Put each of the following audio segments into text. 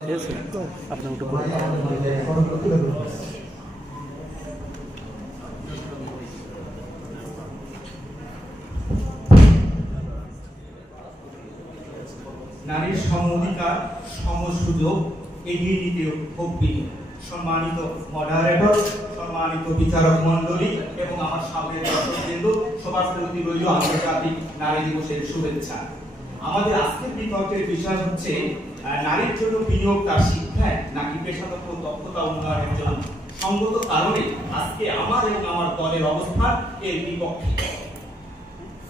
আপনার ওটা করে নারীর সম অধিকার সম সুযোগ এগিয়ে নিতে হবে। সম্মানিত মডারেটর, সম্মানিত বিচারক মণ্ডলী এবং আমার সামনের দর্শকবৃন্দ, সবার প্রতি রইল আন্তর্জাতিক নারী দিবসের শুভেচ্ছা। আমাদের আজকের বিতর্কের বিষয় হচ্ছে নারীর জন্য বিনিয়োগ তার শিক্ষায় নাকি পেশাগত দক্ষতা উন্নয়নের জন্য। সঙ্গত কারণে আজকে আমার এবং আমার দলের অবস্থান এর বিপক্ষে।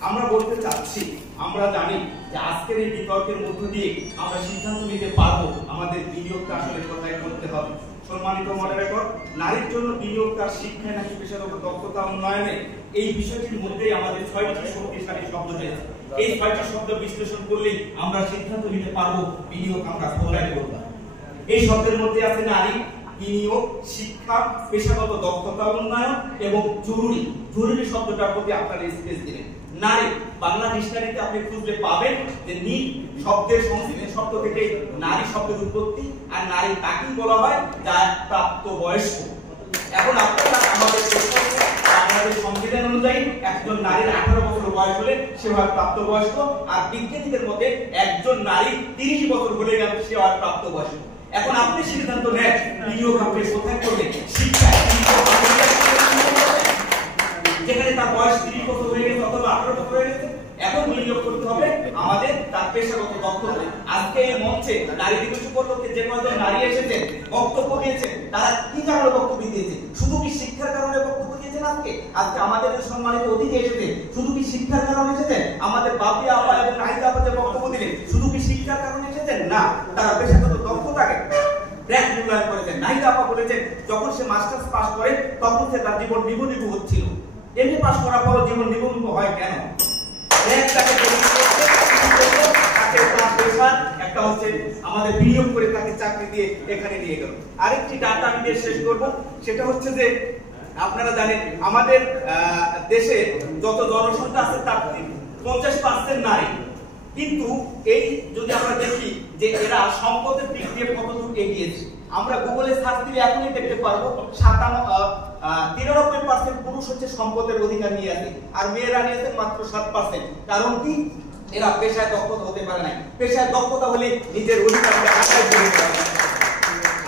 আমরা বলতে চাচ্ছি, আমরা জানি যে আজকের এই বিতর্কের মধ্য দিয়ে আমরা সিদ্ধান্ত নিতে পারবো আমাদের বিনিয়োগটা আসলে কোথায় করতে হবে। সম্মানিত মডারেটর, নারীর জন্য বিনিয়োগ তার শিক্ষায় নাকি পেশাগত দক্ষতা উন্নয়নে, এই বিষয়টির মধ্যেই আমাদের 6টি শক্তিশালী শব্দ রয়েছে। এই 6টি শব্দ বিশ্লেষণ করলে আমরা সিদ্ধান্ত নিতে পারবো বিনিয়োগ আমরা কোথায় করব। এই শব্দের মধ্যে আছে নারী, বিনিয়োগ, শিক্ষা, পেশাগত দক্ষতা উন্নয়ন এবং জরুরি। জরুরি শব্দটার প্রতি আপনারা স্পেস দিলেন। নারী, বাংলা ডিকশনারিতে আপনি খুঁজলে পাবেন যে নি শব্দের সংস্কৃত শব্দ থেকে নারী শব্দের উৎপত্তি, আর নারী তাকেই বলা হয় যার প্রাপ্তবয়স্ক। এখন আপনারা আমাদের বাংলাদেশ সংবিধান অনুযায়ী একজন নারীর 18 বছর বয়স হলে সে হয় প্রাপ্তবয়স্ক, আর বিজ্ঞানীদের মতে একজন নারী 30 বছর হলে গেলে সে হয় প্রাপ্তবয়স্ক। এখন আপনি সিদ্ধান্ত নেন বিনিয়োগ আপনি কোথায় করবেন। শিক্ষায়, যেখানে তার বয়স 30 বছর হয়ে গেছে অথবা 18 বছর হয়ে গেছে, এখন বিনিয়োগ করতে হবে আমাদের তার পেশাগত দক্ষতা। আজকে এই মঞ্চে নারী দিবস উপলক্ষে যে কয়েকজন নারী এসেছে বক্তব্য দিয়েছে, তারা কি কারণে বক্তব্য দিয়েছে? শুধু কি শিক্ষার কারণে বক্তব্য দিয়েছেন? আজকে আমাদের যে সম্মানিত অতিথি এসেছে শুধু কি শিক্ষার কারণে এসেছেন? আমাদের বাপি আপা এবং নাহিদ আপা যে বক্তব্য দিলেন শুধু কি শিক্ষার কারণে এসেছেন? না, তারা পেশাগত দক্ষতাকে ব্র্যাক মূল্যায়ন করেছেন। নাহিদ আপা বলেছেন যখন সে মাস্টার্স পাস করে তখন সে তার জীবন নিবু হচ্ছিল। এমনি পাস করার পর জীবন নিবু হয় কেন? একটা হচ্ছে আমাদের বিনিয়োগ করে তাকে চাকরি দিয়ে এখানে নিয়ে গেল। আরেকটি ডাটা আমি দিয়ে শেষ করব, সেটা হচ্ছে যে আপনারা জানেন আমাদের দেশে যত জনসংখ্যা আছে তার 50% নারী, কিন্তু এই যদি আমরা দেখি যে এরা সম্পদের দিক দিয়ে কতটুকু এগিয়েছে, আমরা গুগলে সার্চ দিলে এখনই দেখতে পারবো 93% পুরুষ হচ্ছে সম্পদের অধিকার নিয়ে আছে, আর মেয়েরা নিয়েছে মাত্র 7%। কারণ কি? এরা পেশায় দক্ষতা হতে পারে না। পেশায় দক্ষতা হলে নিজের অধিকারকে আদায় করতে পারে।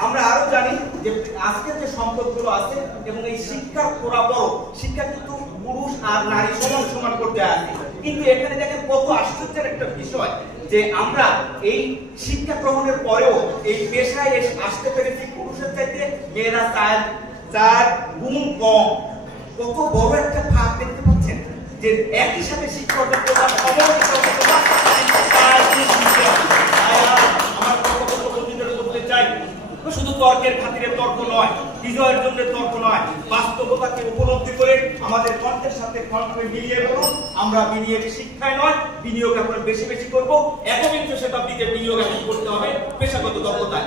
আমরা আরো জানি যে আজকের যে সম্পদগুলো আছে এবং এই শিক্ষার বড় শিক্ষা কিন্তু পুরুষ আর নারী সমান সমান করতে আছে, কিন্তু এখানে দেখেন কত আশ্চর্যের একটা বিষয় যে আমরা এই শিক্ষা গ্রহণের পরেও এই পেশায় আসতে পেরেছি পুরুষের চাইতে মেয়েরা 4 গুণ কম। কত বড় একটা ভাগ দেখতে পাচ্ছেন যে একই সাথে শিক্ষকদের প্রদান শুধু তর্কের খাতিরে তর্ক নয়, বিজয়ের জন্য তর্ক নয়, বাস্তবতাকে উপলব্ধি করে আমাদের কণ্ঠের সাথে কণ্ঠে মিলিয়ে বলুন আমরা বিনিয়োগ শিক্ষায় নয়, বিনিয়োগ এখন বেশি বেশি করবো। 21শ শতাব্দীতে বিনিয়োগ এখন করতে হবে পেশাগত দক্ষতায়।